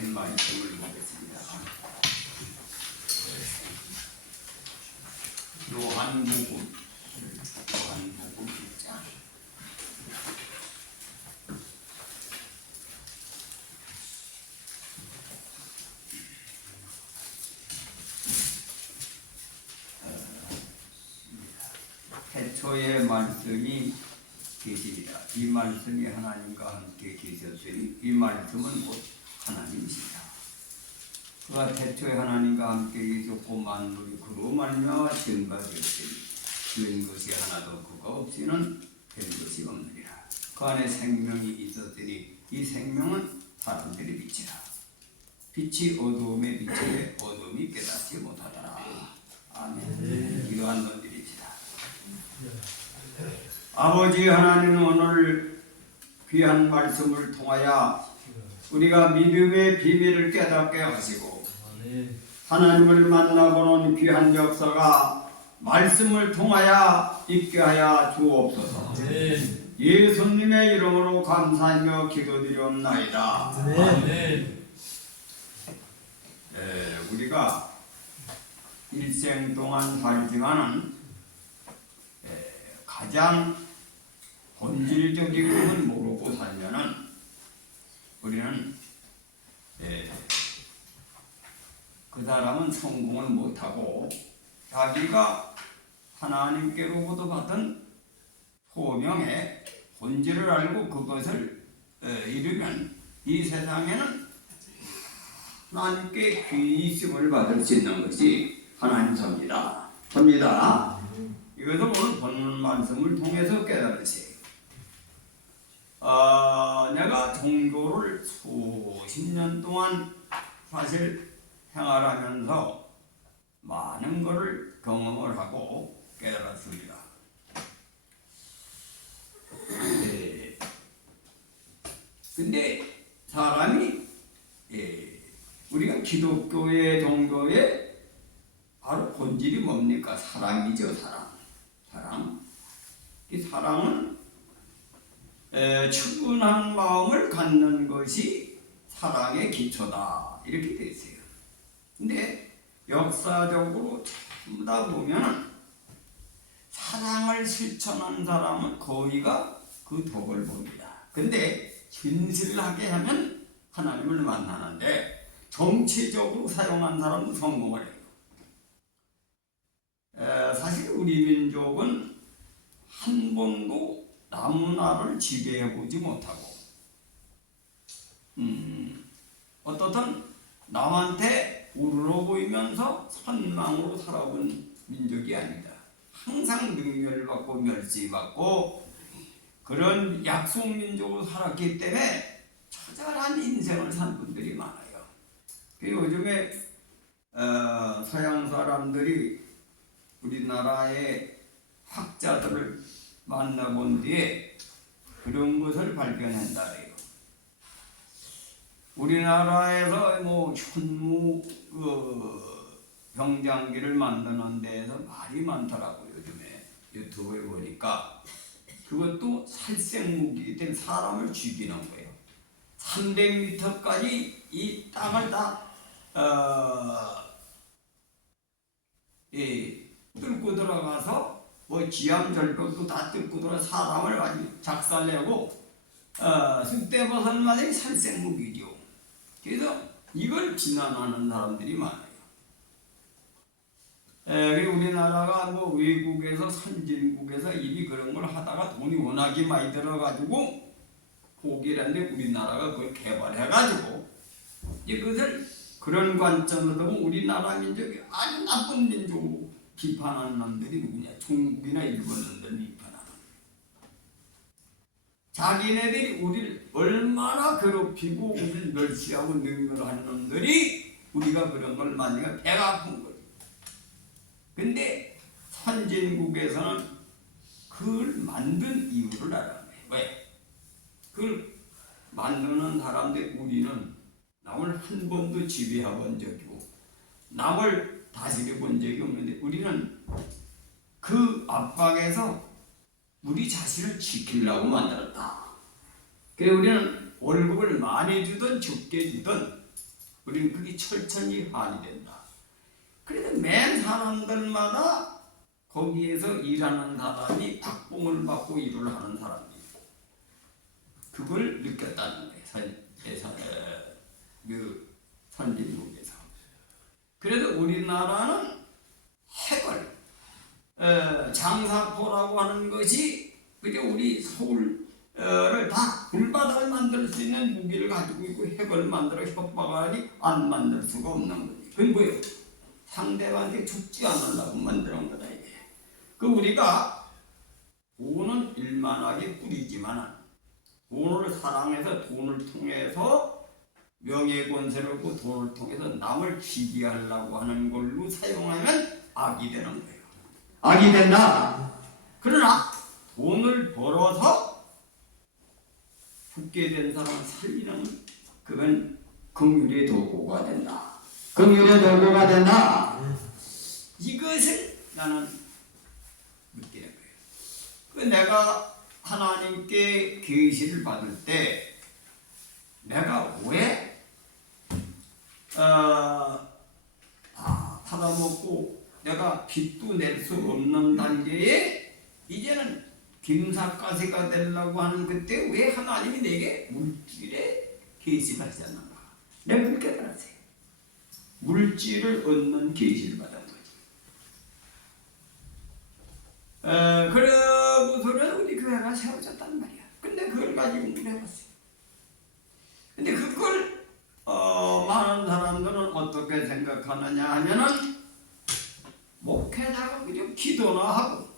하나님 말씀을 보겠습니다. 요한복음 1장. 태초에 말씀이 계시니라. 이 말씀이 하나님과 함께 계셨으니 이 말씀은 곧 하나님이시다. 그가 태초에 하나님과 함께 계셨고 만물이 그로 말미암아 전가되었으니 된 것이 하나도 그가 없이는 된 것이 없느니라. 그 안에 생명이 있었으니 이 생명은 사람들의 빛이라. 빛이 어두움에 비치되 어둠이 깨닫지 못하더라. 아멘. 이러한 논리입니다. 아버지 하나님은 오늘 귀한 말씀을 통하여 우리가 믿음의 비밀을 깨닫게 하시고 하나님을 만나보는 귀한 역사가 말씀을 통하여 있게 하여 주옵소서. 예수님의 이름으로 감사하며 기도드리옵나이다. 우리가 일생 동안 살지만은 가장 본질적인 것을 모르고 살면은 우리는 그 사람은 성공을 못하고 자기가 하나님께로부터 받은 소명의 본질을 알고 그것을 이루면 이 세상에는 하나님께 귀의심을 받을 수 있는 것이 하나님 접니다. 이것을 오늘 본문 말씀을 통해서 깨달으세요. 내가 종교를 수십 년 동안 사실 생활하면서 많은 것을 경험을 하고 깨달았습니다. 근데 사람이 우리가 기독교의 종교의 바로 본질이 뭡니까? 사랑이죠. 사랑. 이 사랑은 충분한 마음을 갖는 것이 사랑의 기초다. 이렇게 되어 있어요. 근데 역사적으로 전부 다 보면 사랑을 실천한 사람은 거의가 그 덕을 봅니다. 근데 진실하게 하면 하나님을 만나는데 정치적으로 사용한 사람은 성공을 해요. 사실 우리 민족은 한 번도 나무나를 지배해보지 못하고 어떻든 남한테 우러러 보이면서 선망으로 살아온 민족이 아니다. 항상 능멸받고 멸시받고 그런 약속민족으로 살았기 때문에 처절한 인생을 산 분들이 많아요. 요즘에 서양 사람들이 우리나라의 학자들을 만나본 뒤에 그런 것을 발견한다 해요. 우리나라에서 현무 병장기를 만드는 데에서 말이 많더라고요. 요즘에 유튜브에 보니까 그것도 살생무기이기 때문에 사람을 죽이는 거예요. 300m까지 이 땅을 다 뚫고 들어가서 지암절벽도 다 뚫고 들어가 사람을 아주 작살내고 쑥대버섯마저 살생무기죠. 그래서 이걸 비난하는 사람들이 많아요. 그리고 우리나라가 외국에서 선진국에서 이미 그런 걸 하다가 돈이 워낙에 많이 들어가지고 포기했는데 우리나라가 그걸 개발해가지고 이것을 그런 관점으로 보면 우리나라 민족이 아주 나쁜 민족으로 비판하는 놈들이 누구냐? 중국이나 일본 놈들 비판하는. 자기네들이 우리를 얼마나 괴롭히고 우리를 멸시하고 능멸하는 놈들이 우리가 그런 걸 만나니까 배가 아픈 거예요. 근데 선진국에서는 그걸 만든 이유를 알아요. 왜? 그걸 만드는 사람들 우리는 남을 한 번도 지배해 본 적이고 남을 다스려 본 적이 없는데 우리는 그 압박에서 우리 자신을 지키려고 만들었다. 그래서 우리는 월급을 많이 주든 적게 주든 우리는 그게 철천지 환이 된다. 그래서 맨 사람들마다 거기에서 일하는 사람이 박봉을 받고 일을 하는 사람이 그걸 느꼈다는 거예요. 선진국에서. 그래서 우리나라는 핵을 장사포라고 하는 것이 그저 우리 서울을 다 불바다를 만들 수 있는 무기를 가지고 있고 핵을 만들어 협박하니 안 만들 수가 없는 거지. 그건 뭐예요? 상대방한테 죽지 않으려고 만드는 거다 이게. 그 우리가 돈은 일만하게 뿌리지만 돈을 사랑해서 돈을 통해서 명예권세를 얻고 돈을 통해서 남을 지지하려고 하는 걸로 사용하면 악이 되는 거예요. 악이 된다. 그러나 돈을 벌어서 죽게 된 사람을 살리는 그건 긍휼의 도구가 된다. 긍휼의 도구가 된다. 이것을 나는 느끼는 거예요. 그 내가 하나님께 계시를 받을 때 내가 왜 받아먹고 내가 빚도 낼 수 없는 단계에 이제는 김삿갓이가 되려고 하는 그때 왜 하나님이 내게 물질에 계시를 하셨는가? 내가 그렇게 깨달았어요. 물질을 얻는 계시를 받은 거지. 그러고서는 우리 교회가 세워졌단 말이야. 근데 그걸 가지고 해봤어요. 근데 그걸 많은 사람들은 어떻게 생각하느냐 하면은 목회자가 그냥 기도나 하고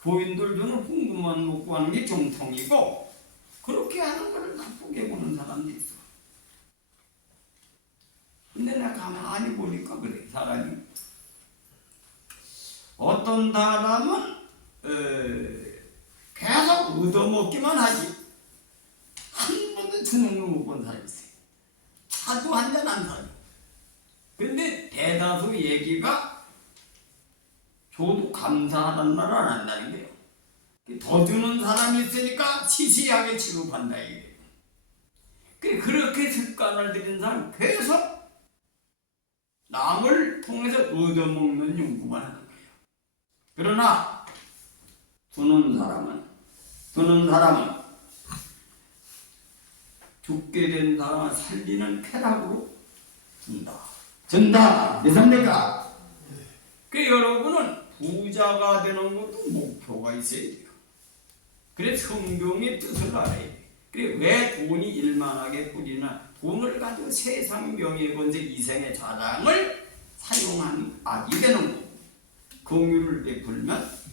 교인들 주는 홍구만 먹고 하는 게 정통이고 그렇게 하는 것을 나쁘게 보는 사람도 있어. 근데 내가 가만히 보니까 그래. 사람이 어떤 사람은 계속 얻어먹기만 하지 한 번도 주는 거 못 본 사람이 있어요. 차도 한잔 안 사요. 근데 대다수 얘기가 줘도 감사하다는 말을 안 한다는 거예요. 더 주는 사람이 있으니까 시시하게 취급한다 이게. 그렇게 습관을 들인 사람 계속 남을 통해서 얻어먹는 연구만 하는 거예요. 그러나 두는 사람은 죽게 된 사람을 살리는 쾌락으로 준다. 이상됩니까? 여러분은 부자가 되는 것도 목표가 있어야 돼요. 그래 성경의 뜻을 알아야 돼요. 그래 왜 돈이 일만하게 뿌리나 돈을 가지고 세상 명예권세 이생의 자랑을 사용한 악이 되는 거고 긍휼을 베풀면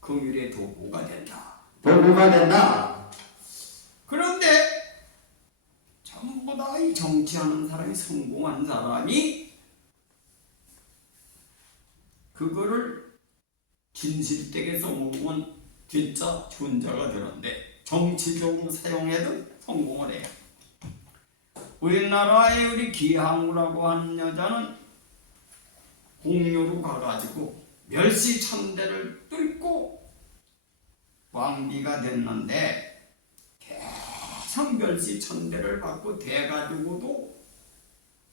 긍휼의 도구가 된다. 도구가 된다. 그런데 전부 다 이 정치하는 사람이 성공한 사람이 그거를 진실되게 써먹으면 진짜 존재가 되는데 정치적으로 사용해도 성공을 해요. 우리나라에 우리 기항우라고 하는 여자는 공료로 가가지고 멸시천대를 뚫고 왕비가 됐는데 계속 멸시천대를 받고 돼가지고도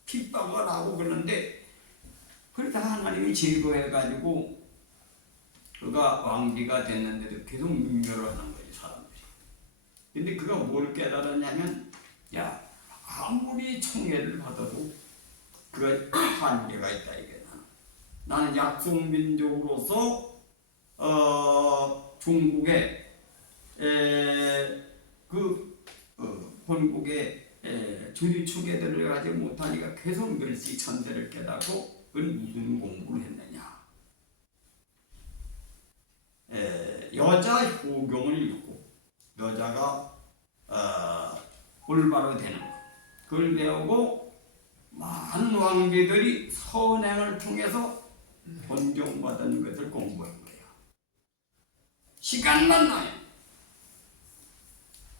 핍박을 하고 그러는데 그러다 하나님이 제거해가지고 그가 왕비가 됐는데도 계속 능멸을 하는 거지 사람들이. 근데 그가 뭘 깨달았냐면 야 아무리 총애를 받아도 그가 한계가 있다 이게. 나는 약속민족으로서 중국의 본국의 주리추계들을 가지 못하니까 계속 멸시천대를 깨닫고 그건 무슨 공부를 했느냐. 여자 효경을 읽고 여자가 올바로 되는 것 그걸 배우고 많은 왕비들이 선행을 통해서 존경받은 것을 공부한 거예요. 시간만 나요.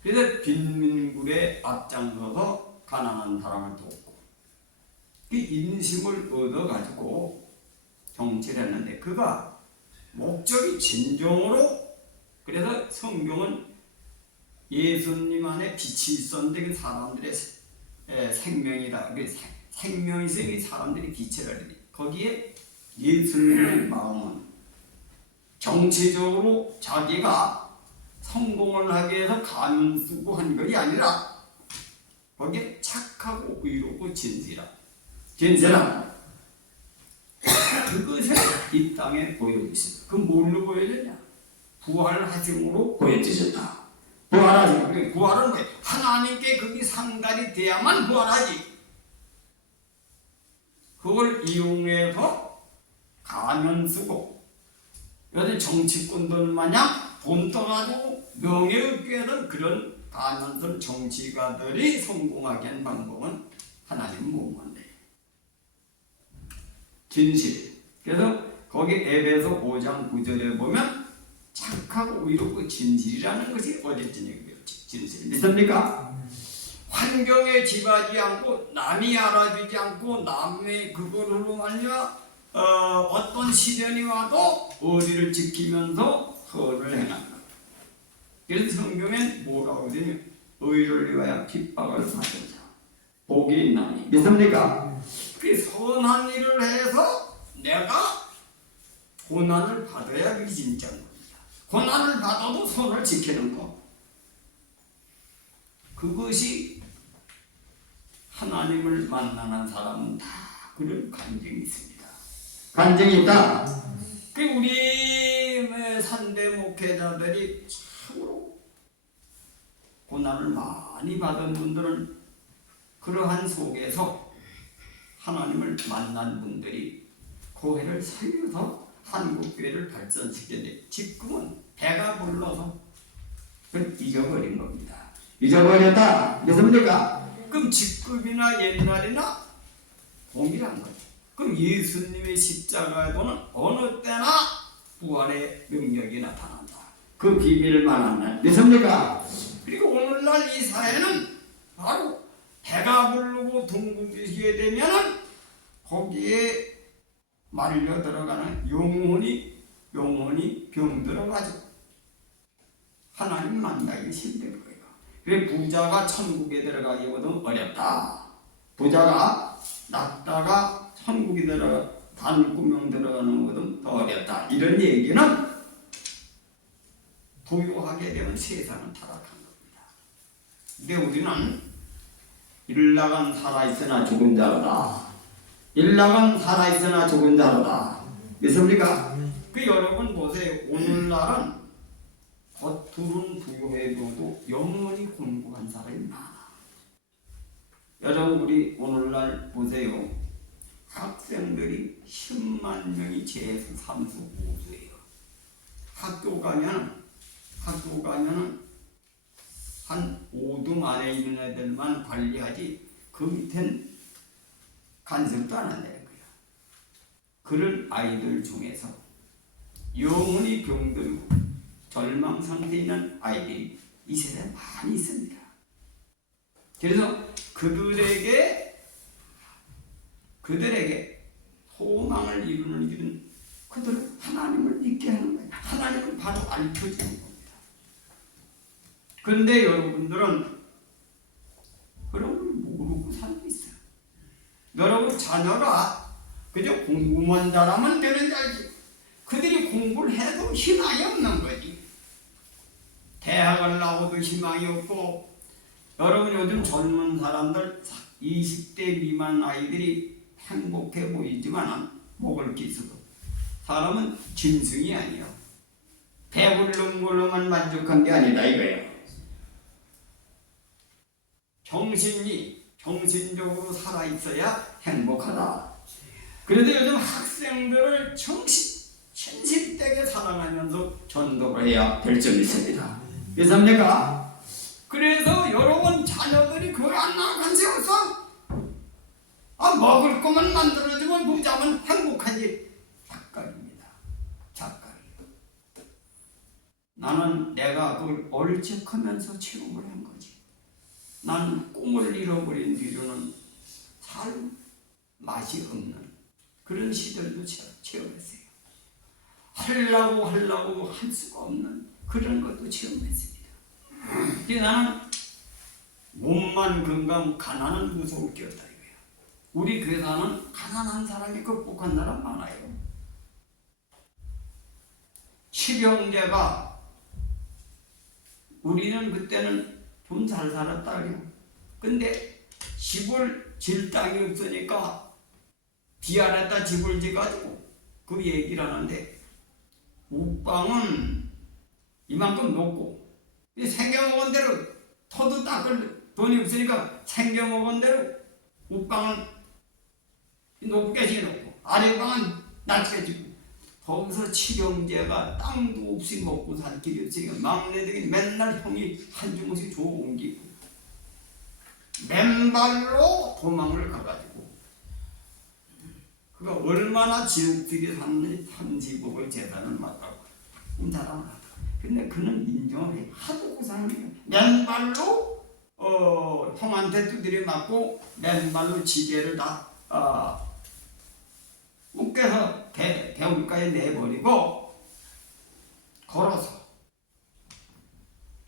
그래서 빈민굴에 앞장서서 가난한 사람을 돕고 그 인심을 얻어가지고 정치를 했는데 그가 목적이 진정으로 그래서 성경은 예수님 안에 빛이 있었는데 그 사람들의 생명이다. 생명이 있으니 사람들이 기체를 하더니 거기에 예수님의 마음은 정치적으로 자기가 성공을 하기 위해서 가면 쓰고 한 것이 아니라 거기에 착하고 의롭고 진실한 그것을 이 땅에 보여주셨다. 그 뭘로 보여줬냐? 부활하심으로 보여주셨다. 부활하심. 부활은 왜? 하나님께 그게 상달이 돼야만 부활하지. 그걸 이용해서 가면 쓰고 요즘 정치꾼들 마냥 돈 떠가지고 명예 얻기 위해서 그런 가면 쓴 정치가들이 성공하게 한 방법은 하나님 모험한데 진실. 그래서 거기 에베소 5장 9절에 보면 착하고 의롭고 진실이라는 것이 어딨지? 진실. 믿습니까? 환경에 기반하지 않고 남이 알아주지 않고 남의 그걸로 말미암아 어떤 시련이 와도 의리를 지키면서 선을 행한다. 그래서 성경엔 뭐라고 되냐면 의를 위하여 핍박을 받은 자 복이 있나니. 믿습니까? 그 선한 일을 해서 내가 고난을 받아야 그게 진짜인 겁니다. 고난을 받아도 선을 지키는 거. 그것이 하나님을 만나는 사람은 다 그런 간증이 있습니다. 간증이 있다. 우리 산대 목회자들이 참으로 고난을 많이 받은 분들은 그러한 속에서 하나님을 만난 분들이 교회를 살려서 한국교회를 발전시켰는데 지금은 배가 불러서 잊어버린 겁니다. 잊어버렸다. 믿습니까? 그럼 지금이나 옛날이나 동일한 거죠. 그럼 예수님의 십자가에도는 어느 때나 부활의 능력이 나타난다. 그 비밀을 말한다. 믿습니까? 그리고 오늘날 이 사회는 바로 배가 부르고 둥근지게 되면은 거기에 말려 들어가는 영혼이 병들어가지고 하나님 만나기 힘든 거예요. 그래 부자가 천국에 들어가기보다 어렵다. 부자가 낫다가 천국에 들어가 단구명 들어가는 것은 더 어렵다. 이런 얘기는 부유하게 되면 세상은 타락한 겁니다. 근데 우리는 일나간 살아있으나 죽은 자로다. 일나간 살아있으나 죽은 자로다. 믿습니까? 그 여러분 보세요. 오늘날은 겉으로는 부유해도 영원히 공부한 사람이 많아. 여러분 우리 오늘날 보세요. 학생들이 10만 명이 재수, 삼수, 고수예요. 학교 가면은 한 5등 안에 있는 애들만 관리하지 그 밑엔 간섭도 안 한다는 거야. 그런 아이들 중에서 영혼이 병들고 절망 상태에 있는 아이들이 이 세대에 많이 있습니다. 그래서 그들에게 소망을 이루는 길은 그들은 하나님을 믿게 하는 거예요. 하나님을 바로 알려주는 겁니다. 그런데 여러분들은 그런 걸 모르고 살고 있어요. 여러분 자녀가 그저 공부만 잘하면 되는 줄 알지. 그들이 공부를 해도 희망이 없는 거지. 대학을 나오도 희망이 없고, 여러분 요즘 젊은 사람들 20대 미만 아이들이 행복해 보이지만 먹을 게 있어도 사람은 짐승이 아니에요. 배부른 걸로만 만족한 게 아니다 이거예요. 정신적으로 살아있어야 행복하다. 그래도 요즘 학생들을 현실되게 사랑하면서 전도를 해야 될 점이 있습니다. 믿습니까? 그래서 여러분 자녀들이 그걸 안 나간지 없어? 먹을 것만 만들어주면 부자면 행복하지. 착각입니다. 착각이에요. 나는 내가 그걸 얼척하면서 체험을 한 거지. 나는 꿈을 잃어버린 뒤로는 살 맛이 없는 그런 시절도 체험했어요. 하려고 할 수가 없는 그런 것도 체험했습니다. 나는 몸만 건강, 가난은 무서울 게 없다 이거야. 우리 교사는 가난한 사람이 극복한 사람 많아요. 칠형제가 우리는 그때는 좀 잘 살았다요. 근데 집을 질 땅이 없으니까 뒤안에다 집을 지가지고 그 얘기를 하는데 옥방은 이만큼 높고 생겨먹은 대로 터도 닦을 돈이 없으니까 생겨먹은 대로 옥방은 높게 지어놓고 아래방은 낮게 지고 거기서 칠형제가 땅도 없이 먹고 살 길이 없으니까 막내들이 맨날 형이 한 주먹씩 줘 옮기고 맨발로 도망을 가가지고 그가 얼마나 지옥들이 샀는지 30억의 재산을 맡다고 자랑을 하더라. 근데 그는 인정을 해. 하도 고상하니까 맨발로 형한테 두드려 맞고 맨발로 지게를 다 웃겨서 배울가에 내버리고 걸어서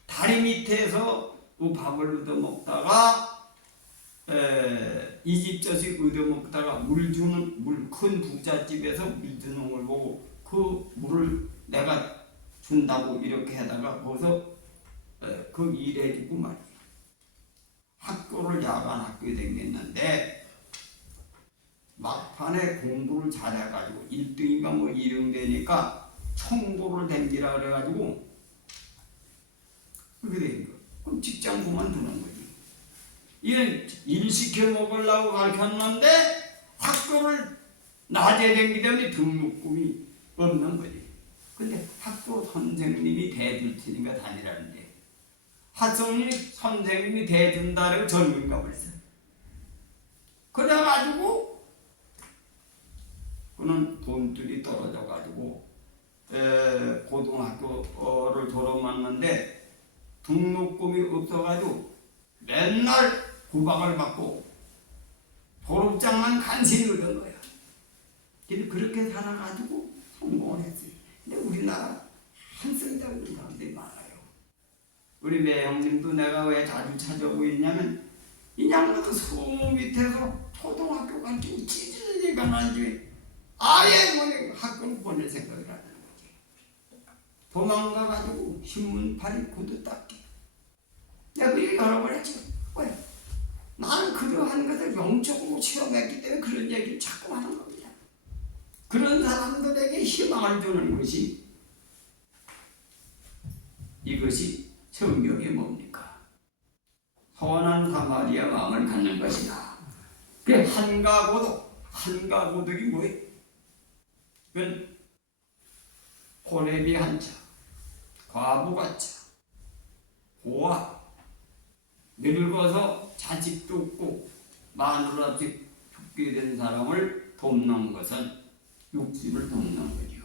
다리 밑에서 밥을 얻어먹다가 이 집 저 집 얻어먹다가 큰 부잣집에서 물 주는 걸 보고 그 물을 내가 준다고 이렇게 하다가 거기서 그 일해주고 말이야. 학교를 야간 학교에 다녔는데 막판에 공부를 잘해가지고 1등인가 뭐 2등 되니까 청도를 댕기라 그래가지고 그렇게 된 거야. 그럼 직장 그만두는 거지. 일 시켜 먹으려고 가르쳤는데 학교를 낮에 댕기더니 등록금이 없는 거지. 근데 학교 선생님이 대줄 테니까 다니라는데 학생이 선생님이 대준다고 젊은가 벌써. 그래가지고 그는 돈줄이 떨어져가지고 고등학교를 졸업했는데 등록금이 없어가지고 맨날 구박을 받고 졸업장만 간신히 얻은 거야. 근데 그렇게 살아가지고 성공을 했어요. 근데 우리나라 한성이다 그런 사람들이 많아요. 우리 매형님도 내가 왜 자주 찾아오고 있냐면 이 양반도 수 밑에서 초등학교 가지고 찌질리가 난지 아예 뭐 학교를 보낼 생각을 안 하는 거지. 도망가가지고 신문팔이 구두 닦기. 내가 그 얘기 여러 번 했지. 왜? 나는 그러한 것을 영적으로 체험했기 때문에 그런 얘기를 자꾸 하는 겁니다. 그런 사람들에게 희망을 주는 것이 이것이 성경이 뭡니까? 선한 사마리아 마음을 갖는 것이다. 그 한가고덕이 뭐예요? 그건 호레비 한자, 과부가자, 고아, 늙어서 자식도 없고 마누라집 죽게 된 사람을 돕는 것은 육신을 돕는 거죠.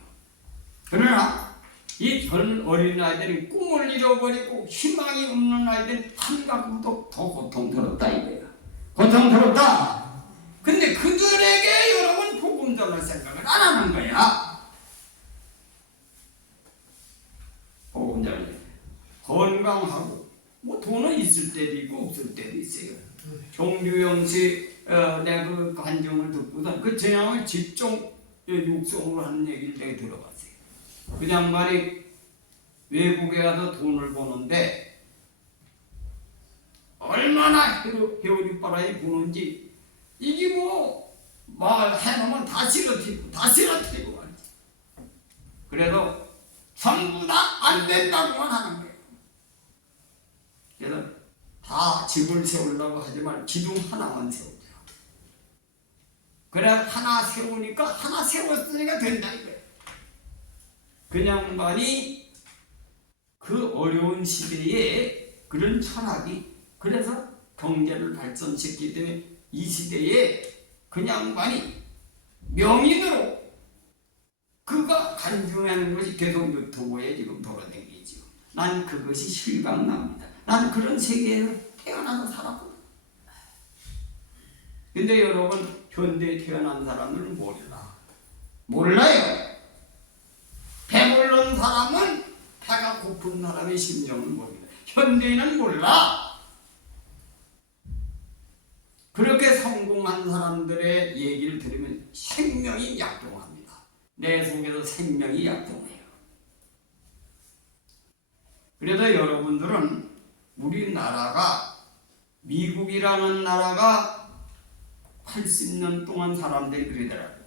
그러나 이 전 어린아이들이 꿈을 잃어버리고 희망이 없는 아이들은 한가구도 더 고통스럽다 이거야. 고통스럽다. 근데 그들에게 여러분 복음 전할 생각을 안 하는 거야. 복음 전할 건강하고 뭐 돈은 있을 때도 있고 없을 때도 있어요. 종규영 씨 내가 그 간증을 듣고서 그 제양을 집중 육성으로 하는 얘기를 내가 들어봤어요. 그 양반이 외국에 가서 돈을 버는데 얼마나 회오리바람이 부는지 이게 막 해놓으면 다 쓰러뜨리고 말이지. 그래서 전부 다 안 된다고만 하는 거예요. 그래서 다 집을 세우려고 하지만 기둥 하나만 세우자. 그래 하나 세우니까 하나 세웠으니까 된다 이거예요. 그 양반이 그 어려운 시대에 그런 철학이 그래서 경제를 발전시키기 때문에 이 시대에 그 양반이 명인으로 그가 간증하는 것이 계속 유튜브에 지금 돌아다니지요. 난 그것이 실감납니다. 난 그런 세계에서 태어나서 살았거든. 근데 여러분 현대에 태어난 사람들은 몰라요. 배부른 사람은 배가 고픈 사람의 심정을 모릅니다. 현대인은 몰라. 그렇게 성공한 사람들의 얘기를 들으면 생명이 약동합니다. 내 속에서 생명이 약동해요. 그래서 여러분들은 우리나라가 미국이라는 나라가 80년 동안 사람들이 그러더라고요.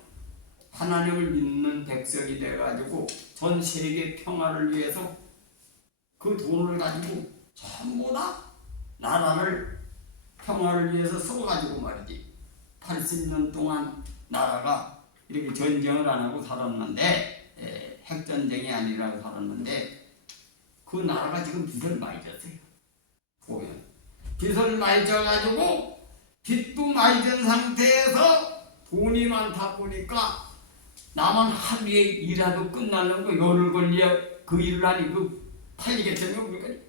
하나님을 믿는 백성이 돼가지고 전 세계 평화를 위해서 그 돈을 가지고 전부 다 나라를 평화를 위해서 써가지고 말이지 80년 동안 나라가 이렇게 전쟁을 안 하고 살았는데 핵전쟁이 아니라고 살았는데 그 나라가 지금 빚을 많이 졌어요. 보면 빚을 많이 져가지고 빚도 많이 진 상태에서 돈이 많다 보니까 나만 하루에 일하도 끝나는 거 열흘 걸려 그 일을 하니 그 팔리겠잖아요. 그러니까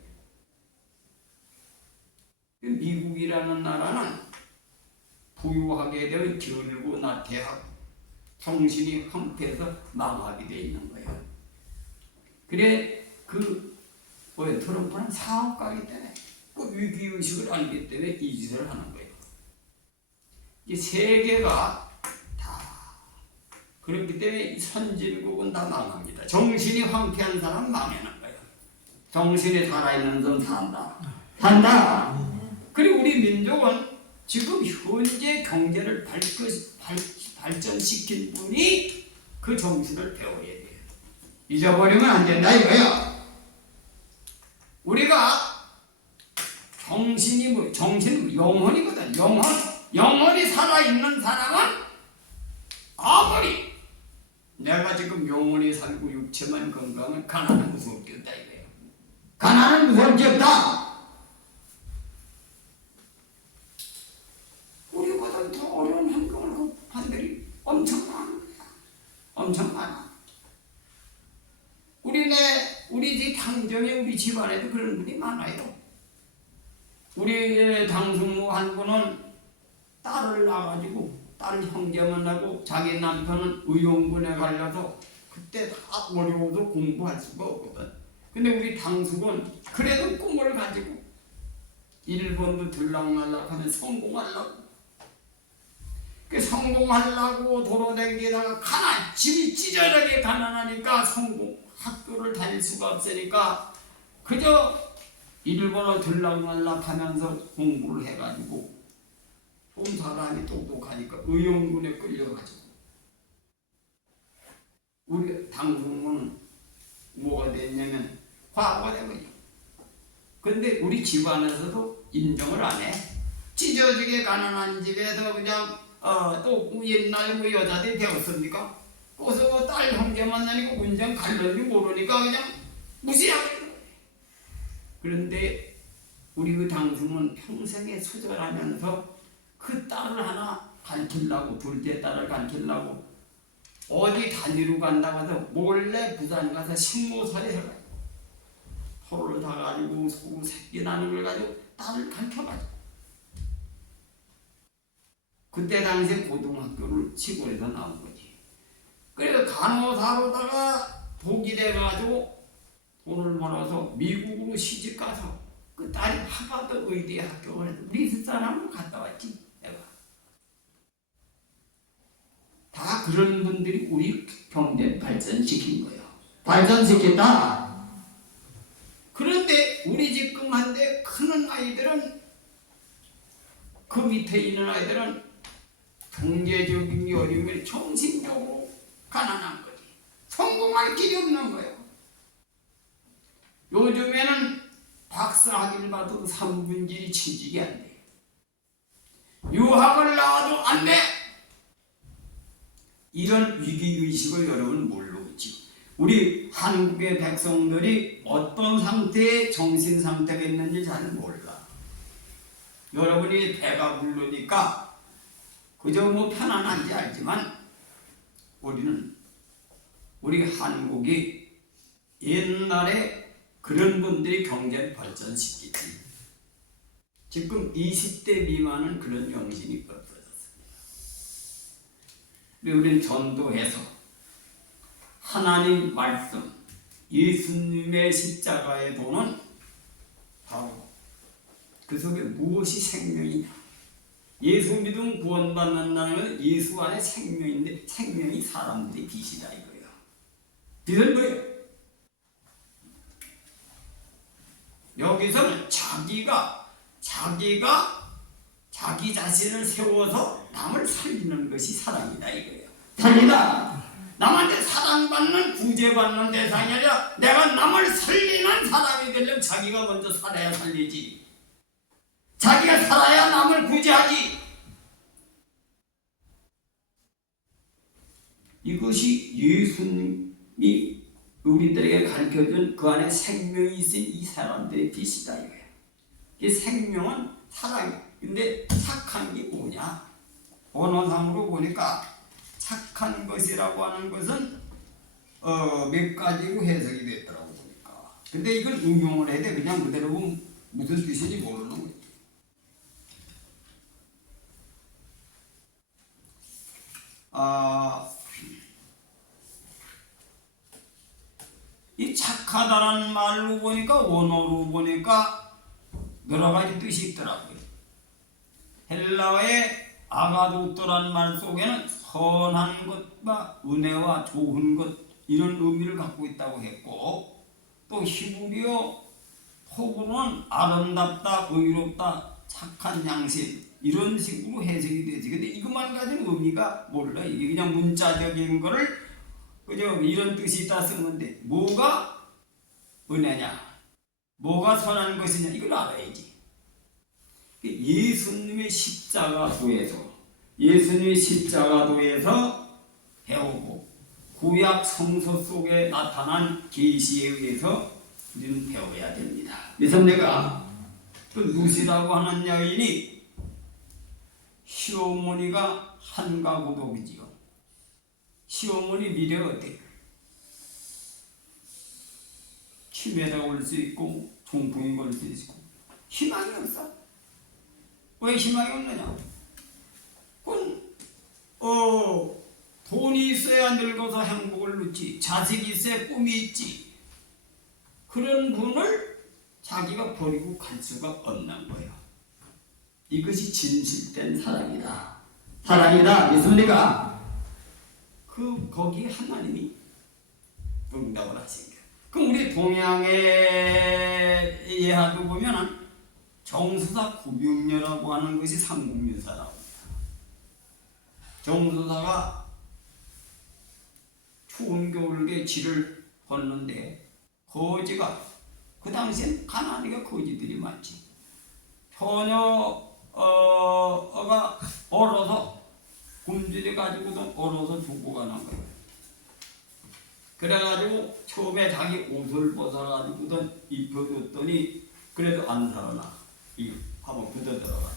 미국이라는 나라는 부유하게 되면 게으르고 나태하고 정신이 황폐해서 망하게 돼 있는 거예요. 그래 트럼프는 사업가이기 때문에 그 위기의식을 알기 때문에 이 짓을 하는 거예요. 이 세계가 다 그렇기 때문에 선진국은 다 망합니다. 정신이 황폐한 사람 망하는 거예요. 정신이 살아있는 사람 산다. 그리고 우리 민족은 지금 현재 경제를 발전시킨 분이 그 정신을 배워야 돼요. 잊어버리면 안 된다 이거야. 우리가 정신은 영혼이거든. 영혼이 살아있는 사람은 아무리 내가 지금 영혼이 살고 육체만 건강은 가난은 무섭게 없다 이거예요. 가난은 무섭게 없다. 우리보다 더 어려운 환경을 반들이 엄청 많은 거야. 엄청 많아. 우리 집 당정에 우리 집안에도 그런 분이 많아요. 우리 당숙모 한 분은 딸을 낳아가지고 딸 형제만 나고 자기 남편은 의용군에 갈려서 그때 다 어려워도 공부할 수가 없거든. 근데 우리 당숙은 그래도 꿈을 가지고 일본도 들락날락 하면 성공하려고 성공하려고 돌아다니다가 집이 찌저하게 가난하니까 학교를 다닐 수가 없으니까 그저 일본어 들락날락 하면서 공부를 해가지고 좀 사람이 똑똑하니까 의용군에 끌려가지고 우리 당숙모는 뭐가 됐냐면 과거가 되거든요. 근데 우리 집안에서도 인정을 안 해. 찢어지게 가난한 집에서 그냥 또 옛날 여자들이 되었습니까? 거기서 딸 형제 만나니까 운전 갈는지 모르니까 그냥 무시하고 있는 거예요. 그런데 우리 그 당숙은 평생에 수절하면서 그 딸을 하나 가르치려고 둘째 딸을 가르치려고 어디 다니러 간다고 해서 몰래 부산 가서 식모살이 해가지고 포를 사가지고 소금 새끼 나는 걸 가지고 딸을 가르쳐가지고 그때 당시에 고등학교를 시골에서 나온 거지. 그래서 간호사로다가 복이 돼가지고 돈을 벌어서 미국으로 시집가서 그 딸이 하버드 의대 학교를 미스 사람으로 갔다 왔지. 내가 다 그런 분들이 우리 경제 발전시킨 거예요. 발전시켰다. 그런데 우리 지금 한데 크는 아이들은 그 밑에 있는 아이들은 경제적인 어려움에 정신적으로 가난한 거지. 성공할 길이 없는 거예요. 요즘에는 박사학위를 받아도 3분질이 취직이 안 돼. 유학을 나와도 안 돼. 이런 위기의식을 여러분 모르겠지. 우리 한국의 백성들이 어떤 상태의 정신 상태가 있는지 잘 몰라. 여러분이 배가 부르니까 그저 편안한지 알지만 우리 한국이 옛날에 그런 분들이 경제를 발전시키지. 지금 20대 미만은 그런 정신이 없어졌습니다. 우리는 전도해서 하나님 말씀, 예수님의 십자가의 도는 바로 그 속에 무엇이 생명이냐, 예수 믿으면 구원받는다는 건 예수 안에 생명인데 생명이 사람들의 빛이다 이거예요. 빛은 뭐예요? 여기서는 자기 자신을 세워서 남을 살리는 것이 사랑이다 이거예요. 살리다. 남한테 사랑받는 구제받는 대상이 아니라 내가 남을 살리는 사람이 되려면 자기가 먼저 살아야 살리지. 자기가 살아야 남을 구제하지. 이것이 예수님이 우리들에게 가르쳐준 그 안에 생명이 있은 이 사람들의 빛이다 이거예요. 이 생명은 사랑이에요. 근데 착한 게 뭐냐? 언어상으로 보니까 착한 것이라고 하는 것은 몇 가지로 해석이 됐더라고 보니까. 근데 이걸 응용을 해야 돼. 그냥 그대로 보면 무슨 뜻인지 모르는 거지. 이 착하다라는 말로 보니까 원어로 보니까 여러 가지 뜻이 있더라고요. 헬라어의 아가도토라는 말 속에는 선한 것과 은혜와 좋은 것 이런 의미를 갖고 있다고 했고, 또 히브리어 토브는 아름답다, 의롭다, 착한 양심 이런 식으로 해석이 되지. 근데 이것만 가진 의미가 몰라. 이게 그냥 문자적인 거를 그저 이런 뜻이 있다 쓰는데 뭐가 은혜냐, 뭐가 선한 것이냐 이걸 알아야지. 예수님의 십자가도에서 배우고 구약 성서 속에 나타난 계시에 의해서 우리는 배워야 됩니다. 믿습니까? 그 루시라고 하는 여인이 시어머니가 한가구독이지요. 시어머니 미래가 어때요? 치매가 올 수 있고 중풍이 올 수 있고 희망이 없어. 왜 희망이 없느냐? 그건 돈이 있어야 늙어서 행복을 누리지, 자식이 있어야 꿈이 있지. 그런 분을 자기가 버리고 갈 수가 없는 거예요. 이것이 진실된 사랑이다. 사랑이다. 믿습니까? 거기 하나님이 응답을 하신 거예요. 그럼 우리 동양의 예화도 보면은 정수사 구병녀라고 하는 것이 삼국유사라고 합니다. 정수사가 추운 겨울에 길을 걷는데 거지가 그 당시엔 가난이가 거지들이 많지. 처녀가 얼어서 굶주려 가지고도 얼어서 죽고 가는 거예요. 그래가지고 처음에 자기 옷을 벗어가지고도 입혀줬더니 그래도 안 살아나. 이 한번 굳어 들어가.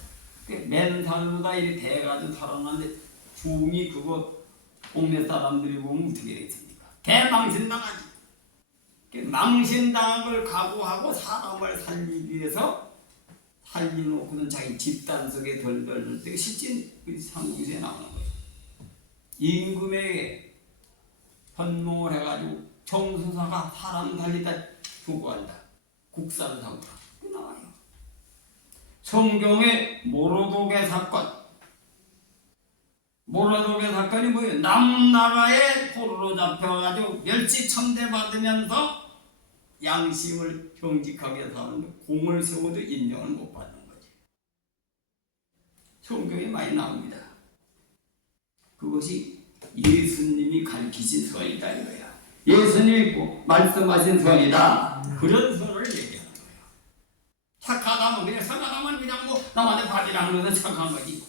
맨살로다 이렇게 대가지고 살아났는데 중이 그거 동네 사람들이 보면 어떻게 되겠습니까? 개망신당하지. 망신당한 걸 각오하고 사람을 살리기 위해서 살려놓고는 자기 집단 속에 덜덜 때 실진 삼국지에 나오는 거예요. 임금에게 현몽을 해가지고 정수사가 사람 살리다 죽어간다. 국사를 삼다. 나와요. 성경의 모로독의 사건이 뭐예요? 남나라에 포로로 잡혀가지고 멸치천대 받으면서 양심을 경직하게 사는데 공을 세워도 인정을 못 받는 거지. 성경에 많이 나옵니다. 그것이 예수님이 가르치신 선이다 이거야. 예수님이 말씀하신 선이다. 그런 선을 얘기하는 거예요. 착하다면 그냥 선하다면 그냥 뭐 남한테 받으라는 것은 착한 거지.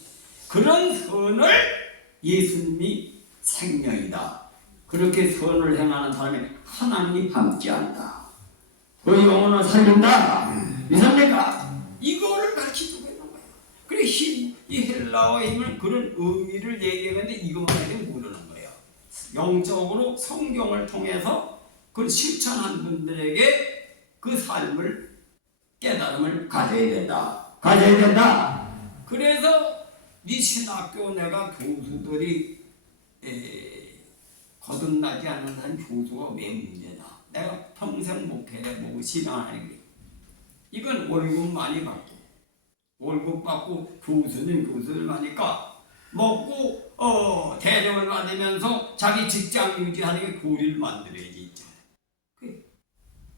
그런 선을 예수님이 생명이다. 그렇게 선을 행하는 사람이 하나님이 함께한다. 그 영혼을 살린다. 믿습니까? 이거를 가르치고 있는 거예요. 그래 이 헬라어의 힘은 그런 의미를 얘기하는데 이것만 모르는 거예요. 영적으로 성경을 통해서 그 실천한 분들에게 그 삶을 깨달음을 가져야 된다. 그래서 미신학교 내가 교수들이 거듭나지 않는 한 교수가 왜 문제냐. 내가 평생 목회해보고 신앙하는 게 이건 월급 많이 받고 월급 받고 교수를 하니까 먹고 대접을 받으면서 자기 직장 유지하는 게 교리를 만들어야지 있죠.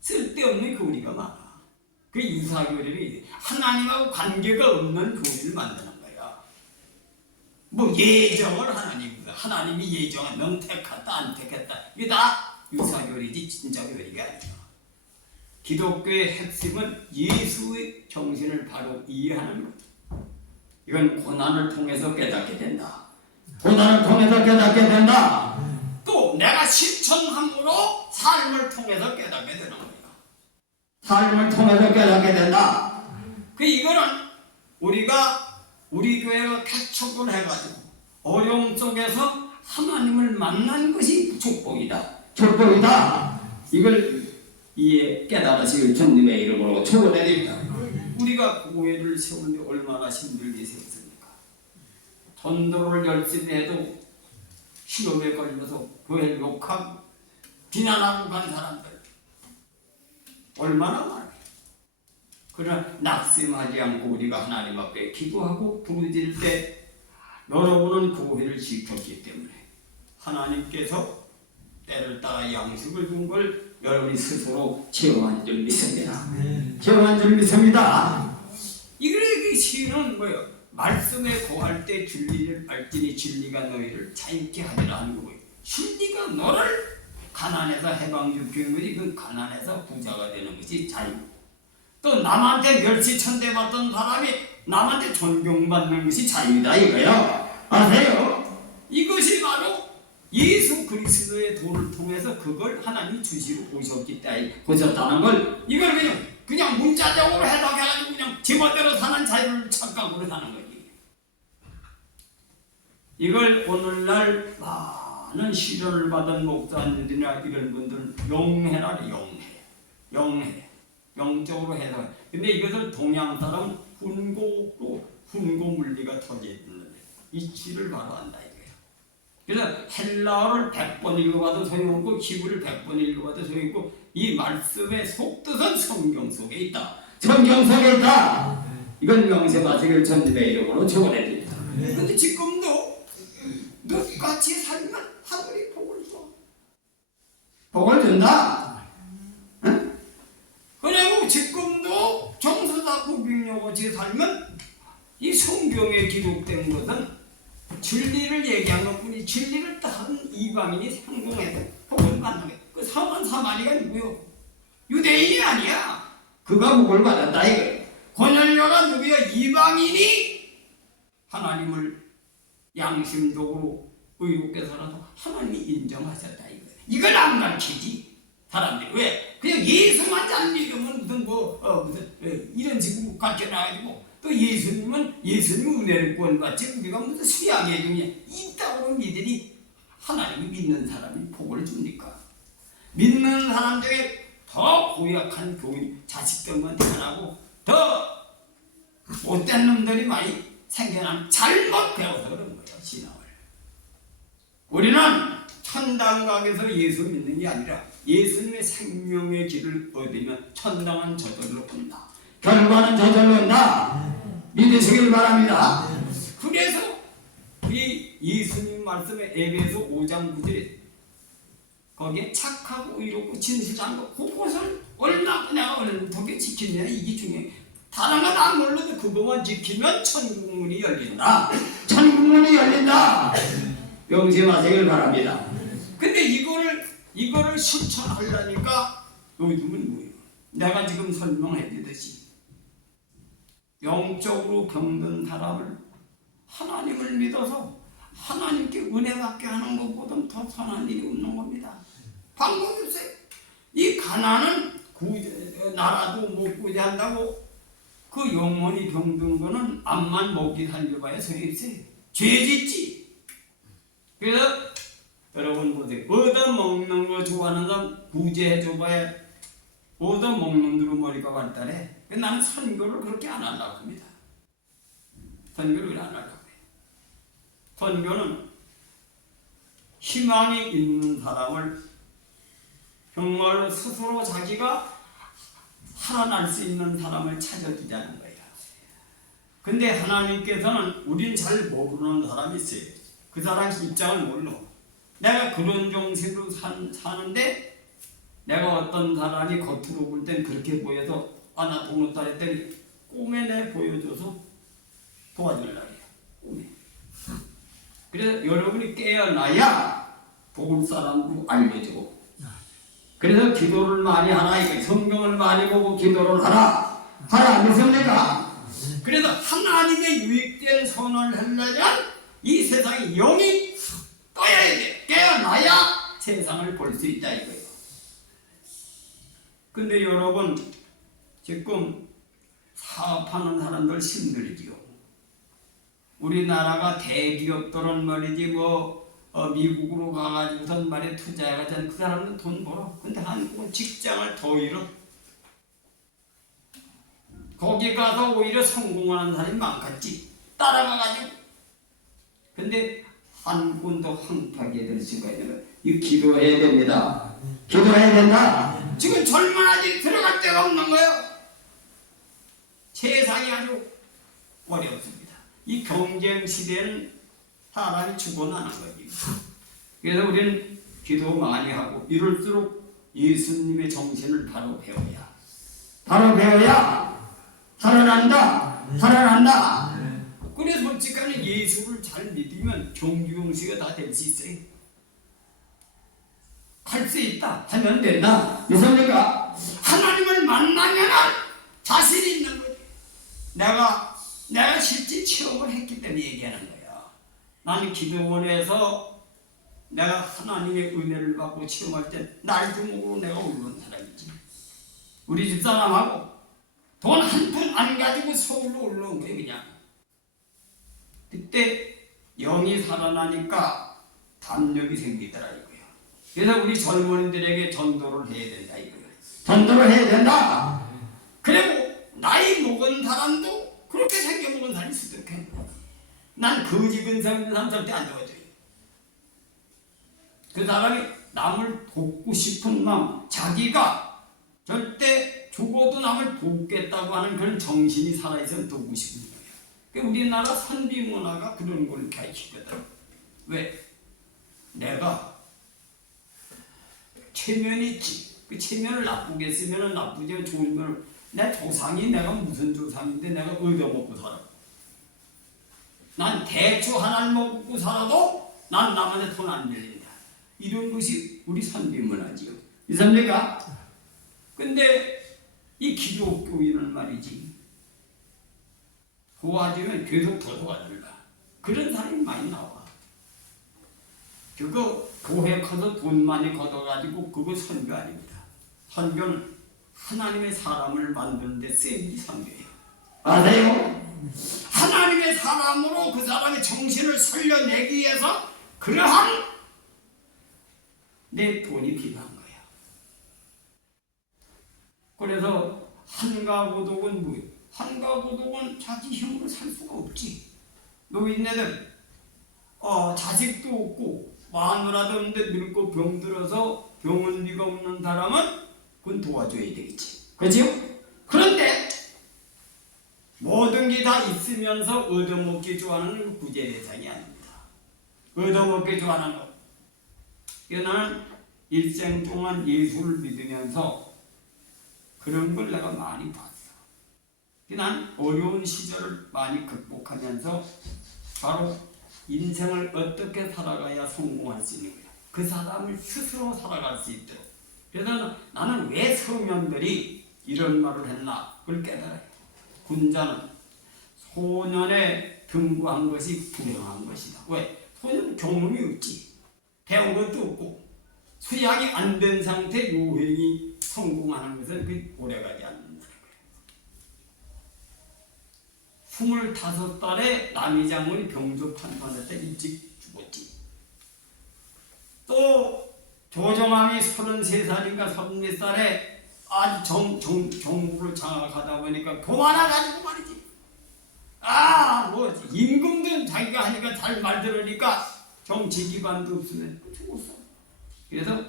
쓸데없는 교리가 많아. 그 유사교리를 하나님하고 관계가 없는 교리를 만드는 거야. 뭐 예정을 하나님이 예정을 넌 택했다 안 택했다 이게 다 유사교리지 진짜 교리가 아니야. 기독교의 핵심은 예수의 정신을 바로 이해하는 것. 이건 고난을 통해서 깨닫게 된다. 고난을 통해서 깨닫게 된다. 또 내가 실천함으로 삶을 통해서 깨닫게 되는 거야. 삶을 통해서 깨닫게 된다. 이거는 우리 교회가 개척을 해가지고 어려움 속에서 하나님을 만난 것이 축복이다. 축복이다. 이걸 깨달으시길 주님의 이름으로 축원해드립니다. 우리가 교회를 세우는데 얼마나 힘들게 세웠습니까? 전도를 열심히 해도 시험에 걸려서 교회를 욕하고 비난하고 간 사람들 얼마나 많아요. 그러나 낙심하지 않고 우리가 하나님 앞에 기도하고 부르짖을 때 여러분은 교회를 지켰기 때문에 하나님께서 때를 따라 양식을 준 걸 여러분이 스스로 체험한 줄 믿습니다. 체험한 줄 믿습니다. 이거의 시는 뭐예요? 말씀에 거할 때 진리를 알지니 진리가 너희를 자유케 하리라 하는 거고요. 진리가 너를 가난에서 해방시키는 것이 그 가난에서 부자가 되는 것이 자유. 또 남한테 멸시천대 받던 사람이 남한테 존경받는 것이 자유다 이거예요. 아세요? 이것이 바로 예수 그리스도의 도를 통해서 그걸 하나님이 주시러 오셨다는 걸 이걸 그냥 문자적으로 해석해가지고 그냥 제멋대로 사는 자유를 착각으로 사는 거지. 이걸 오늘날 많은 시련을 받은 목사님들이나 이런 분들은 용해라 용해 영적으로 해석. 근데 이것을 동양 사람 훈고 물리가 터져 있는 이치를 바로 한다 이거예요. 그래서 헬라어를 100번 읽어봐도 소용없고 히브리를 100번 읽어봐도 소용없고 이 말씀의 속뜻은 성경 속에 있다. 성경 속에 있다. 이건 명심하시길 주님의 이름으로 축원해 드립니다. 근데 지금도 똑같이 살면 하늘이 복을 줘. 복을 준다. 응? 그리고 지금도 정서답고 빙려같이 살면 이 성경에 기록된 것은 진리를 얘기한 것뿐이 진리를 다른 이방인이 상봉해서 복을 받는 거예요. 그 사마리가 누구요? 유대인이 아니야. 그가 복을 받았다 이거예요. 고넬료가 누구야? 이방인이 하나님을 양심적으로 의롭게 살아서 하나님이 인정하셨다 이거예요. 이걸 안 가르치지 사람들이. 왜? 그냥 예수만 잘 믿으면 무슨 이런 식으로 가르쳐놔가지고 또 예수님 은혜를 구원받지 우리가 무슨 수양의 중에 이따오는 이들이 하나님을 믿는 사람이 복을 줍니까? 믿는 사람들이 더 고약한 교인 자식들만 태어나고 더 못된 놈들이 많이 생겨나면 잘못 배워서 그런 거예요. 신앙을. 우리는 천당각에서 예수 믿는 게 아니라 예수님의 생명의 길을 얻으면 천당은 저절로 온다. 결과는 저절로 온다. 믿으시길 바랍니다. 그래서 이 예수님 말씀에 에베소 5장 9절에 거기에 착하고 의롭고 진실한 거 그것을 얼마나 내가 어떻게 지키냐 이게 중요해. 다른 건 안 몰라도 그것만 지키면 천국문이 열린다. 천국문이 열린다. 명심하시길 바랍니다. 근데 이거를 실천하려니까 요즘은 뭐예요? 내가 지금 설명해드렸듯이 영적으로 병든 사람을 하나님을 믿어서 하나님께 은혜 받게 하는 것보다는 더 선한 일이 없는 겁니다. 방법이 없어요. 이 가난은 나라도 못 구제한다고 그 영혼이 병든 거는 암만 먹기 살려봐야 소용없어요. 죄 짓지. 그래서 여러분 보세요. 얻어먹는 거 좋아하는 사람 구제해줘봐야 얻어먹는 대로 머리가 발달해. 나는 선교를 그렇게 안 하려고 합니다. 선교를 왜 안 하려고 해요? 선교는 희망이 있는 사람을 정말로 스스로 자기가 살아날 수 있는 사람을 찾아주자는 거예요. 근데 하나님께서는 우린 잘 모르는 사람이 있어요. 그 사람 입장을 몰라. 내가 그런 정신으로 사는데 내가 어떤 사람이 겉으로 볼 땐 그렇게 보여서 나 도넛 했더니 꿈에 내 보여줘서 도와주려고 해요. 꿈에. 그래서 여러분이 깨어나야 볼 사람도 알려주고, 그래서 기도를 많이 하라, 성경을 많이 보고 기도를 하라 믿습니까? 그래서 하나님의 유익된 선언을 하려면 이 세상에 영이 떠야 돼. 깨어나야 세상을 볼 수 있다 이거예요. 근데 여러분 지금 사업하는 사람들 힘들지요. 우리나라가 대기업들은 말이지 미국으로 가가지고선 말에 투자해가지고 그 사람은 돈 벌어. 근데 한국은 직장을 더 잃어. 거기 가서 오히려 성공하는 사람이 많겠지. 따라가가지고. 근데 한국은 더 황폐하게 될 수가 있는 거예요. 이 기도해야 됩니다. 기도해야 된다. 지금 젊은 아들이 들어갈 데가 없는 거예요. 세상이 아주 어렵습니다. 이 경쟁 시대는 사람이 죽어나는 거지. 그래서 우리는 기도 많이 하고 이럴수록 예수님의 정신을 바로 배워야 살아난다. 그래서 솔직하게 예수를 잘 믿으면 정주영씨가 다 될 수 있어요. 할 수 있다 하면 된다. 믿습니까? 하나님을 만나면 자신이 있는 거지. 내가 실제 체험을 했기 때문에 얘기하는 거야. 나는 기도원에서 내가 하나님의 은혜를 받고 체험할 때 날주먹으로 내가 올라온 사람이지. 우리 집사람하고 돈 한 푼 안 가지고 서울로 올라온 거예요. 그냥 그때 영이 살아나니까 담력이 생기더라 이거예요. 그래서 우리 젊은이들에게 전도를 해야 된다 이거예요. 전도를 해야 된다. 그리고 나이 먹은 사람도 그렇게 생겨먹은 사람이 있을게. 난 거지 근성 있는 사람 절대 안 도와줘요. 그 사람이 남을 돕고 싶은 마음, 자기가 절대 죽어도 남을 돕겠다고 하는 그런 정신이 살아있으면 돕고 싶은 거예요. 그러니까 우리나라 선비 문화가 그런 걸 가르치거든. 왜? 내가 체면이 있지. 그 체면을 나쁘게 쓰면 나쁘지, 좋은 면을 내 조상이 내가 무슨 조상인데 내가 얻어먹고 살아. 난 대추 하나를 먹고 살아도 난 남한테 돈 안 빌린다. 이런 것이 우리 선비 문화지요. 이해합니까? 근데 이 기독교인은 말이지, 도와주면 계속 더 도와준다. 그런 사람이 많이 나와. 그거 교회 커서 돈 많이 걷어가지고 그거 선교 아닙니다. 선교는 하나님의 사람을 만드는데 쓰인 선교예요. 아세요? 하나님의 사람으로 그 사람의 정신을 살려내기 위해서 그러한 내 돈이 필요한 거야. 그래서 한가구독은 뭐예요? 한가구독은 자기 힘으로 살 수가 없지. 노인네들 자식도 없고 마누라도 없는데 늙고 병들어서 병원비가 없는 사람은 그건 도와줘야 되겠지. 그렇죠? 그런데 모든 게 다 있으면서 얻어먹기 좋아하는 구제 대상이 아닙니다. 얻어먹기 좋아하는 것. 나는 일생 동안 예수를 믿으면서 그런 걸 내가 많이 봤어. 난 어려운 시절을 많이 극복하면서 바로 인생을 어떻게 살아가야 성공할 수 있는 거야. 그 사람을 스스로 살아갈 수 있도록. 그래서 나는 왜 서명들이 이런 말을 했나 그걸 깨달아요. 군자는 소년에 등구한 것이 불행한 것이다. 왜? 소년은 경험이 없지. 배운 것도 없고 수양이 안 된 상태 요행이 성공하는 것은 그 오래가지 않는다는 거예요. 25살에 남이장군이 병조 판판할 때 일찍 죽었지. 또 조정왕이 33살인가 34살에 아주 정부를 장악하다 보니까 교만해가지고 말이지. 임금도 자기가 하니까 잘 말 들으니까 정치 기반도 없으면 죽었어. 그래서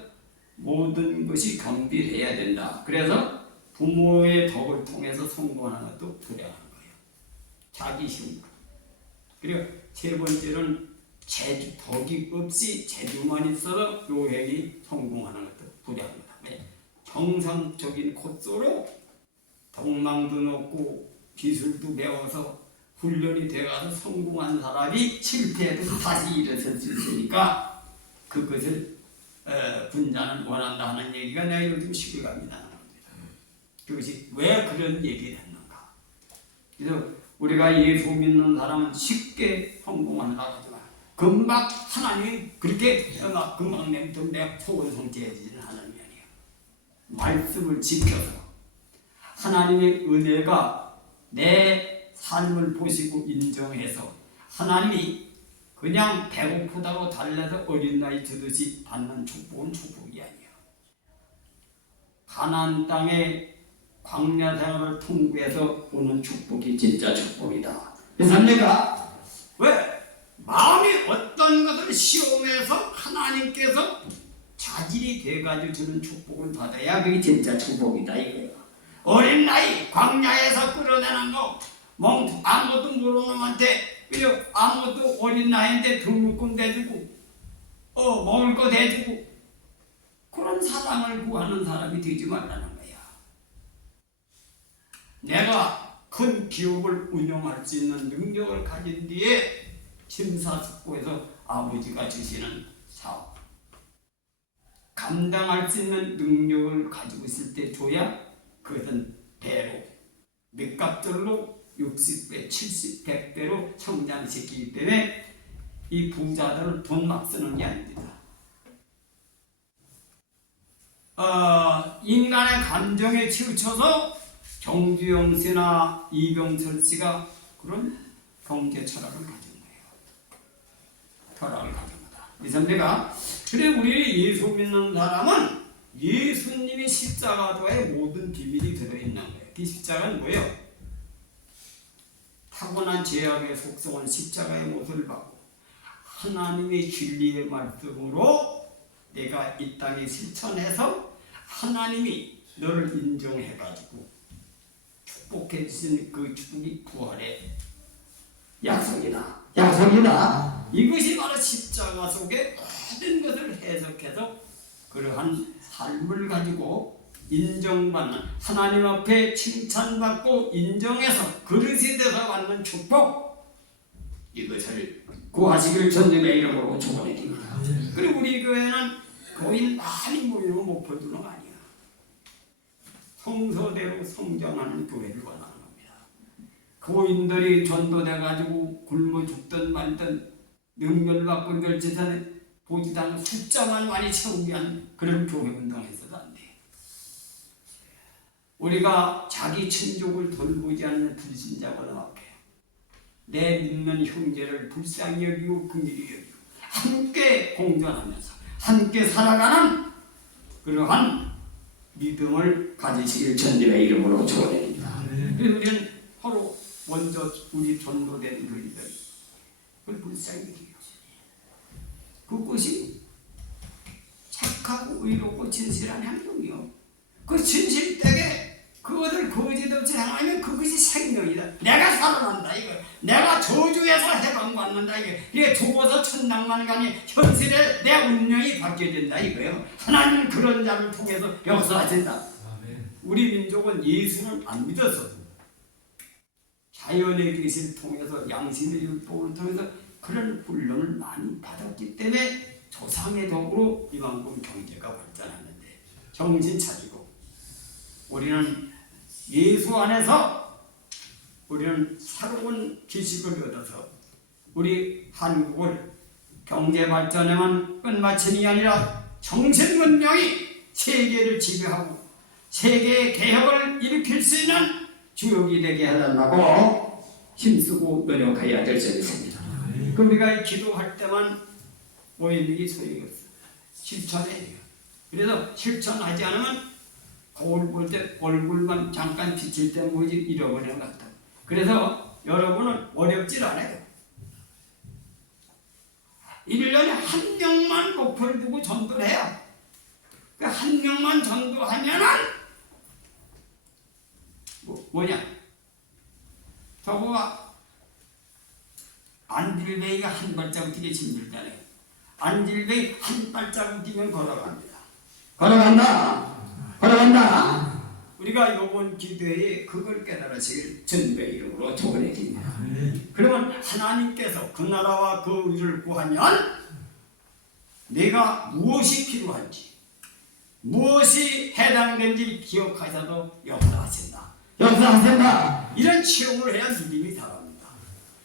모든 것이 경비해야 된다. 그래서 부모의 덕을 통해서 성공하는 것도 불행한 거예요. 자기심. 그리고 세 번째는 덕이 없이 재주만 있어도 요행이 성공하는 것도 부자입니다. 정상적인 코스로 동망도 넣고 기술도 배워서 훈련이 되어서 성공한 사람이 실패해도 다시 일어설 수 있으니까 그것을 군자는 원한다 하는 얘기가 내가 요즘 시기감이 나는 겁니다. 그것이 왜 그런 얘기를 했는가. 그래서 우리가 예수 믿는 사람은 쉽게 성공한다고 하지만 금방 하나님이 그렇게 막 금방 내면 내가 소원성취해지는 하나님이 아니에요. 말씀을 지켜서 하나님의 은혜가 내 삶을 보시고 인정해서 하나님이 그냥 배고프다고 달래서 어린 나이 주듯이 받는 축복은 축복이 아니에요. 가나안 땅에 광야 생활을 통과해서 오는 축복이 진짜 축복이다. 그래서 내가 왜 마음이 어떤 것을 시험해서 하나님께서 자질이 돼가지고 주는 축복을 받아야 그게 진짜 축복이다 이거예요. 어린 나이 광야에서 끌어내는 거 아무것도 모르는 놈한테 아무것도 어린 나이인데 등록금 대주고 먹을 거 대주고 그런 사랑을 구하는 사람이 되지 말라는 거야. 내가 큰 기업을 운영할 수 있는 능력을 가진 뒤에 심사숙고해서 아버지가 주시는 사업 감당할 수 있는 능력을 가지고 있을 때 줘야 그것은 배로 몇 값들로 60배, 70, 100배로 성장시키기 때문에 이 부자들은 돈 막 쓰는 게 아닙니다. 인간의 감정에 치우쳐서 정주영 씨나 이병철 씨가 그런 경제 철학을 가진 거예요. 철학을 가진 거다. 이 선배가 그래 우리 예수 믿는 사람은 예수님이 십자가도의 모든 비밀이 들어있는 거예요. 이 십자가는 뭐예요? 타고난 죄악의 속성은 십자가의 못을 받고 하나님의 진리의 말씀으로 내가 이 땅에 실천해서 하나님이 너를 인정해가지고 축복해 주신 그 축복이 부활의 약속이다. 약속이다. 이것이 바로 십자가 속에 모든 것을 해석해서 그러한 삶을 가지고 인정받는 하나님 앞에 칭찬받고 인정해서 그릇이 되서 받는 축복 이것을 구하시길 주님의 이름으로 축원드립니다. 그리고 우리 교회는 거의 많이 모이는 목표들은 아니야. 성서대로 성장하는 교회를 원하는 겁니다. 교인들이 전도돼가지고 굶어 죽든 말든 능멸받고 멸치선 보지도 않는 숫자만 많이 채우기 위한 그런 교회 운동에서도 안 돼. 우리가 자기 친족을 돌보지 않는 불신자가 앞에 내 믿는 형제를 불쌍히 여기고 긍휼히 여기고 함께 공존하면서 함께 살아가는 그러한 믿음을 가지시길 주님의 이름으로 축원드립니다. 우리는 서로 먼저 우리 전도된 교인들 그걸 불쌍히 여기고 그것이 착하고 의롭고 진실한 행동이요. 그 진실되게 그것을 거짓 없이 행하면 그것이 생명이다. 내가 살아난다 이거. 내가 저주에서 해방받는다 이거. 이게 죽어서 천당만 가니 현실에 내 운명이 바뀌어진다 이거예요. 하나님은 그런 자를 통해서 역사하신다. 아멘. 우리 민족은 예수를 안 믿어서 자연의 계시를 통해서 양심의 율법을 통해서 그런 훈련을 많이 받았기 때문에 조상의 덕으로 이만큼 경제가 발전했는데 정신 차리고 우리는 예수 안에서 우리는 새로운 지식을 얻어서 우리 한국을 경제 발전에만 끝마치는 아니라 정신 문명이 세계를 지배하고 세계의 개혁을 일으킬 수 있는 주역이 되게 하려고 힘쓰고 노력해야 될 점이 있습니다. 그럼 우리가 기도할 때만 모이는 게 소용이 없어. 실천해야 돼요. 그래서 실천하지 않으면 거울 볼 때 얼굴만 잠깐 비칠 때 뭐지 잃어버리는 것 같다. 그래서 여러분은 어렵질 않아요. 1년에 한 명만 목표를 두고 전도를 해야 그 한 명만 전도하면은 뭐냐? 저거가 안질뱅이가 한 발자국 뛰기 힘들잖아요. 안질뱅이 한 발자국 뛰면 걸어갑니다. 걸어간다. 우리가 이번 기도회에 그걸 깨달으시길 주님의 이름으로 축원해드립니다. 그러면 하나님께서 그 나라와 그 의를 구하면 내가 무엇이 필요한지, 무엇이 해당된지 기억하셔도 역사하신다. 이런 체험을 해야 믿음이 살아납니다.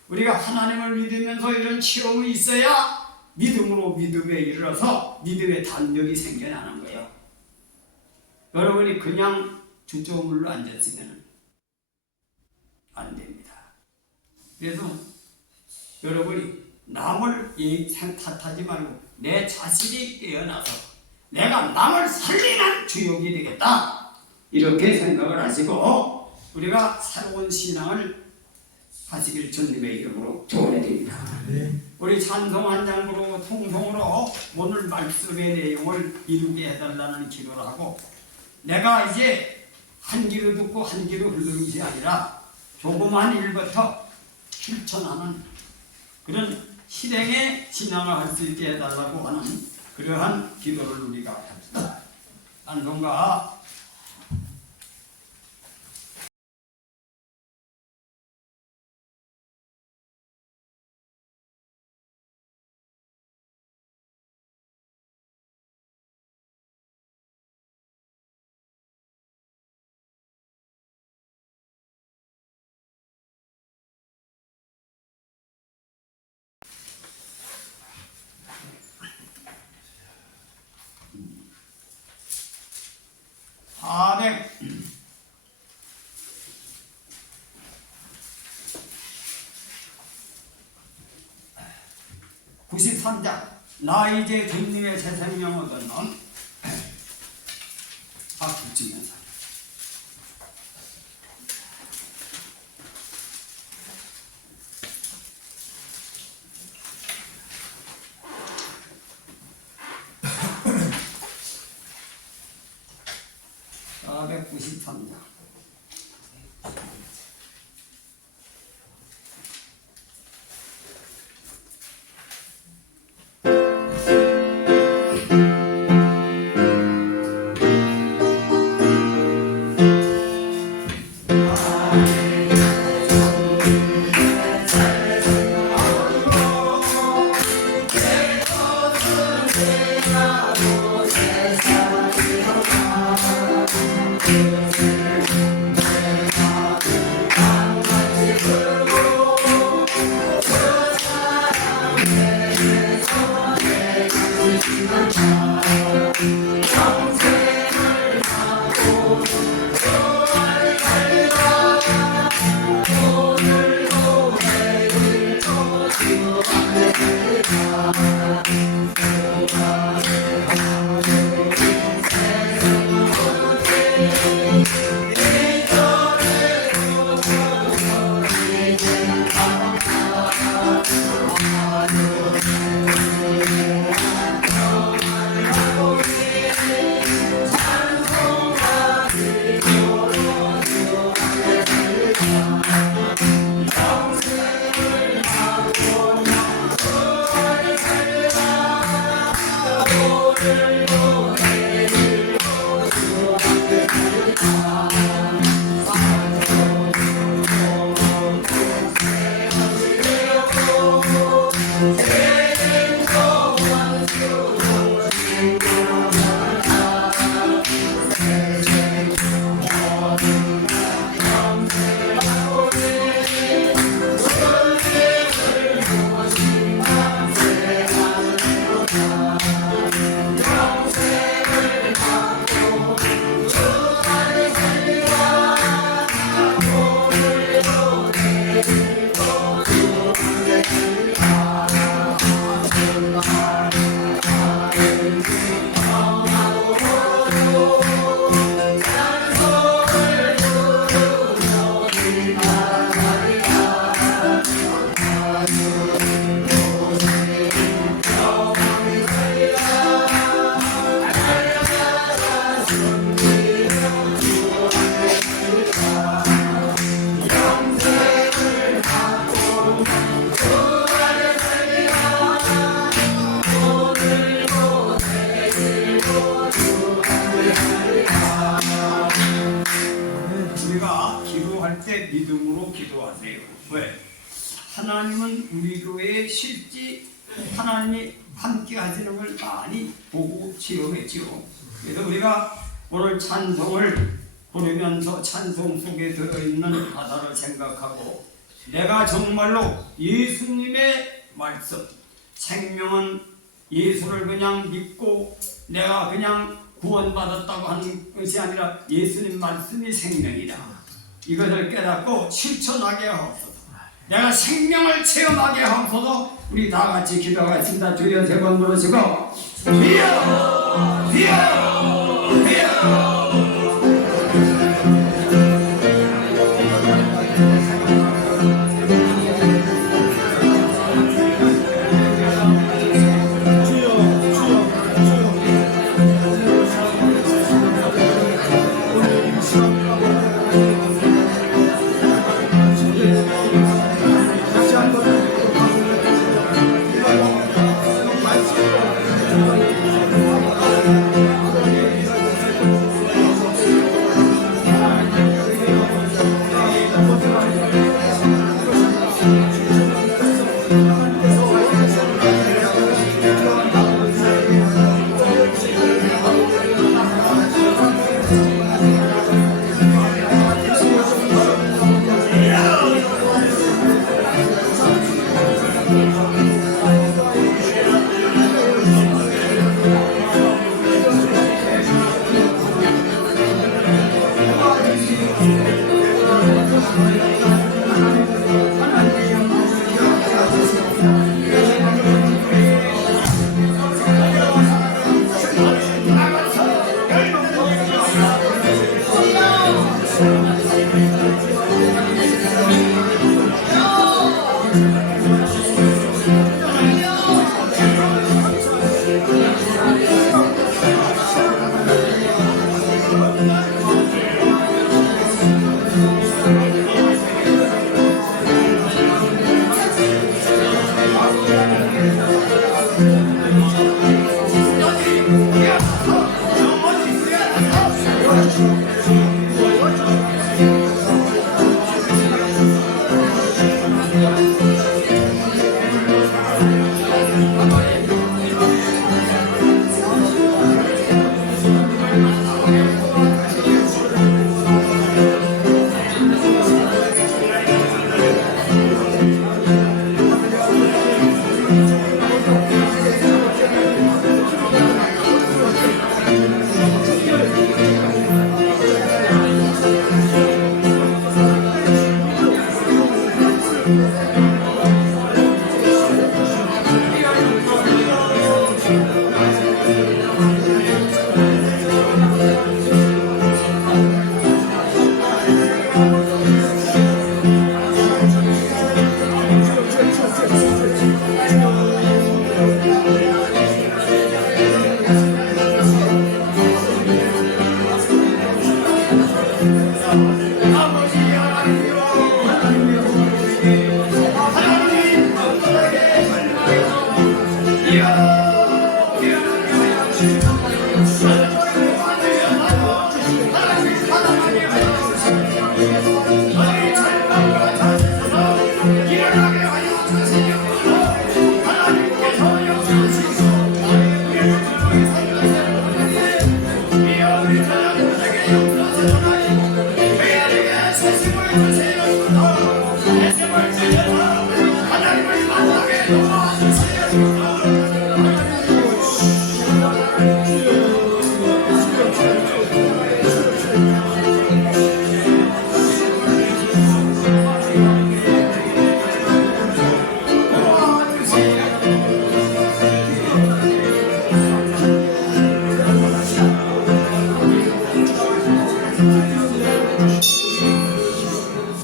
우리가 하나님을 믿으면서 이런 체험이 있어야 믿음으로 믿음에 이르러서 믿음의 단력이 생겨나는 거예요. 여러분이 그냥 주저물로 앉았으면 안 됩니다. 그래서 여러분이 남을 탓하지 말고 내 자신이 깨어나서 내가 남을 살리는 주역이 되겠다, 이렇게 생각을 하시고 우리가 새로운 신앙을 하시길 주님의 이름으로 축원해드립니다. 우리 찬송 한 장으로 통성으로 오늘 말씀의 내용을 이루게 해달라는 기도를 하고, 내가 이제 한 귀로 듣고 한 귀로 흐르는 것이 아니라 조그만 일부터 실천하는 그런 실행의 신앙을 할 수 있게 해달라고 하는 그러한 기도를 우리가 합시다. 찬송가 (400) 93장 나 이제 주님의 새 생명 얻었는 박수 치면서 (493장) 하나님은 우리 교회에 실제 하나님이 함께 하시는 걸 많이 보고 체험했지요. 그래서 우리가 오늘 찬송을 부르면서 찬송 속에 들어있는 가사를 생각하고 내가 정말로 예수님의 말씀, 생명은 예수를 그냥 믿고 내가 그냥 구원받았다고 하는 것이 아니라 예수님 말씀이 생명이다. 이것을 깨닫고 실천하게 하옵소서. 내가 생명을 체험하게 하옵소서. 우리 다 같이 기도하겠습니다. 주여 세 번 부르시고 주여 주여 주여. 우리